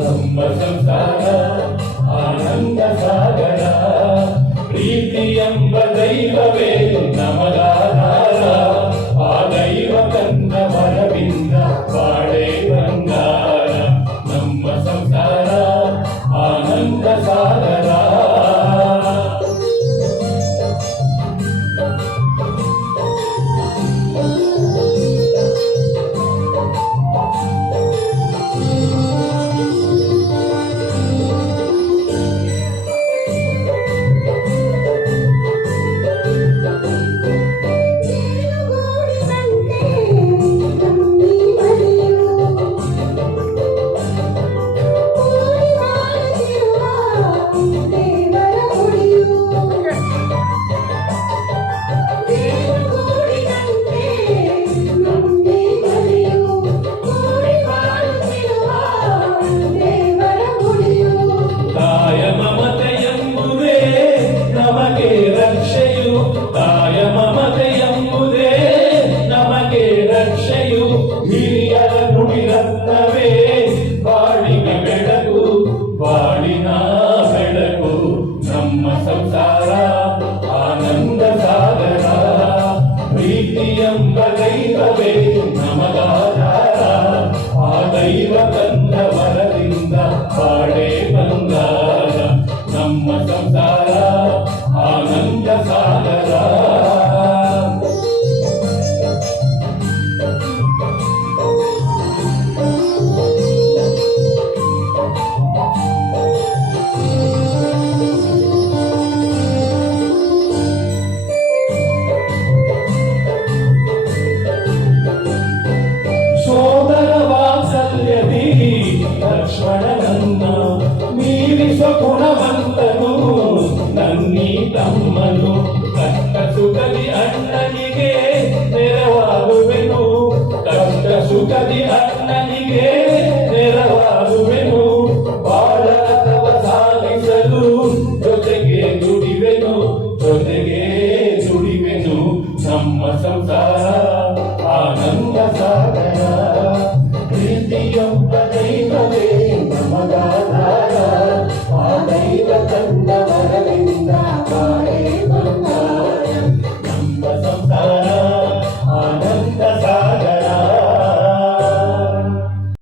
ನಮ್ಮ ಸಂಸಾರ ಆನಂದ ಸಾಗರ ಪ್ರೀತಿ ಎಂಬ ದೈವವೇ ನಮಗಾಧಾರ ಆ ದೈವ ಕಂದ ವರವಿಂದ ಬಾಳೆ ಬಂಗಾರ ನಮ್ಮ ಸಂಸಾರ ಆನಂದ ಸಾಗರ ತಾಯ ಮಮತೆ ಎಂಬುದೇ ನಮಗೆ ರಕ್ಷೆಯು ಹಿರಿಯರ ನುಡಿರತ್ನವೇ ಬಾಳಿನ ಬೆಳಕು ಬಾಳಿನ ಬೆಳಕು ನಮ್ಮ ಸಂಸಾರ ಆನಂದ ಸಾಗರ ಪ್ರೀತಿ ಎಂಬ ದೈವವೇ ನಮಗಾಧಾರ ಆ ದೈವ ಕಂದ ವರದಿಂದ ಬಾಳೆ ಬಂಗಾರ ನಮ್ಮ ಸಂಸಾರ ಆನಂದ ಸಾಗರ